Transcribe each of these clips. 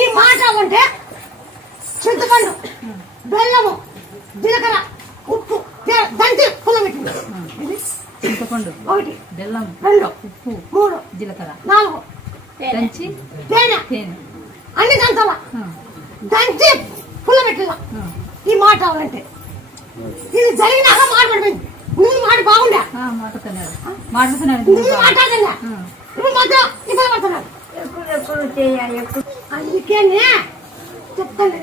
ఈ మాట ఉంటే చింతపండు, బెల్లము, జీలకర్ర, ఉప్పు దంచి పుల్లబెట్టింది. చింతపండు, ఒకటి, బెల్లం, 2, ఉప్పు, 3, జీలకర్ర, 4 దంచి తేనె అన్ని దంచాల. దంచి పుల్లబెట్టిన ఈ మాట అంటే ఇది జరిగినాక మాట్లాడిపోయింది. నువ్వు మాట బాగుండా మాట్లాడుతున్నాడు నువ్వు మాట్లాడలే ఇప్పుడు మాత్రం ఇబ్బంది పడుతున్నాడు. అందుకేనే చెప్తాను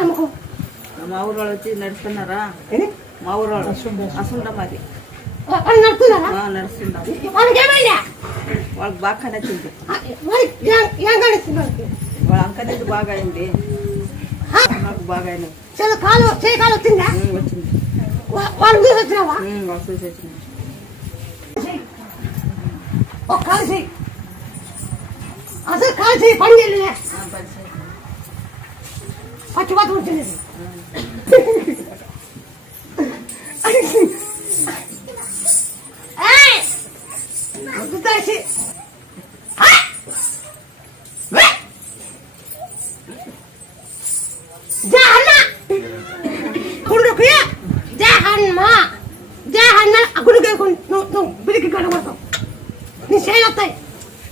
నమ్మకం. మా ఊరు వాళ్ళు వచ్చి నడుస్తున్నారా? మా ఊరు వాళ్ళు అసలు మాది నడుస్తున్నారు. వాళ్ళకి బాగా నచ్చింది. వాళ్ళ అంకనేది బాగా అయింది, నాకు బాగా అయినది. వచ్చింది వాళ్ళు చూసి వచ్చినావా? వాళ్ళు చూసి వచ్చింది. అసలు కలిసి పని చేయలే పచ్చిపాత ఉంటుంది. బిరికి కనబడతావు, నీ చేయి వస్తాయి.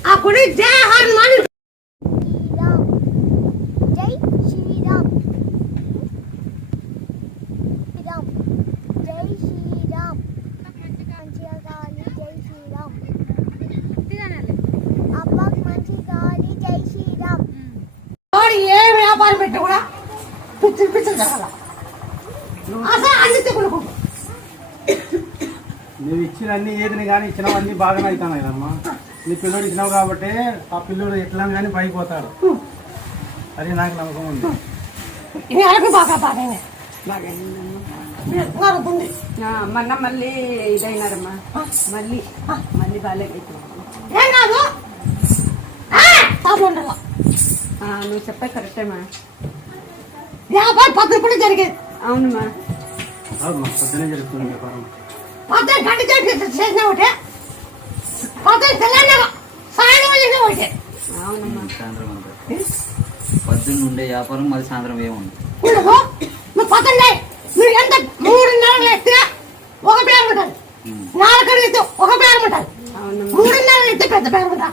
ఆ కుడి జయ హనుమాన్. జై శ్రీరామ్, జై శ్రీరామ్, మంచిగా కావాలి. జై శ్రీరామ్, అబ్బాకి మంచిగా కావాలి. జై శ్రీరామ్. ఏ వ్యాపారం పెట్టి కూడా పిచ్చి పిచ్చలు జరగాల. అసలు అన్ని తెగులకు నువ్వు ఇచ్చిన అన్ని ఏదిని కానీ ఇచ్చినవన్నీ బాగానే అవుతున్నాయి అమ్మా. నీ పిల్లోడు ఇచ్చినావు కాబట్టి ఆ పిల్లోడు ఎట్లా కానీ పైకి పోతాడు. అది నాకు నమ్మకం ఉంది. మొన్న మళ్ళీ ఇదైనారమ్మా, మళ్ళీ మళ్ళీ బాగాలేదు. నువ్వు చెప్పే కరెక్టేమా. వ్యాపారం పద్ధతి కూడా జరిగేది. అవునమ్మా, పొద్దునే జరుగుతుంది వ్యాపారం. పద్ధతి గంట చేసిన ఒకటే, పద్ధతి తెలంగాణ సాయంత్రం చేసిన ఒకటే. అవునమ్మా, సాయంత్రం అంతా పొద్దున్న ఉండే వ్యాపారం మరి సాయంత్రం ఏముంది. నువ్వు పద్ధతి నువ్వు ఎంత 3 నెలలు ఎత్తే ఒక పేరు ఉంటుంది, 4 నెలలు ఎత్తే ఒక పేరు ఉంటుంది, 3 నెలలు ఎత్తే పెద్ద పేరు ఉంటా.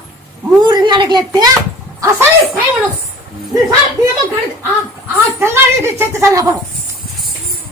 3 నెలలు ఎత్తే అసలు టైం ఉండదు. తెల్లారి చెత్త వ్యాపారం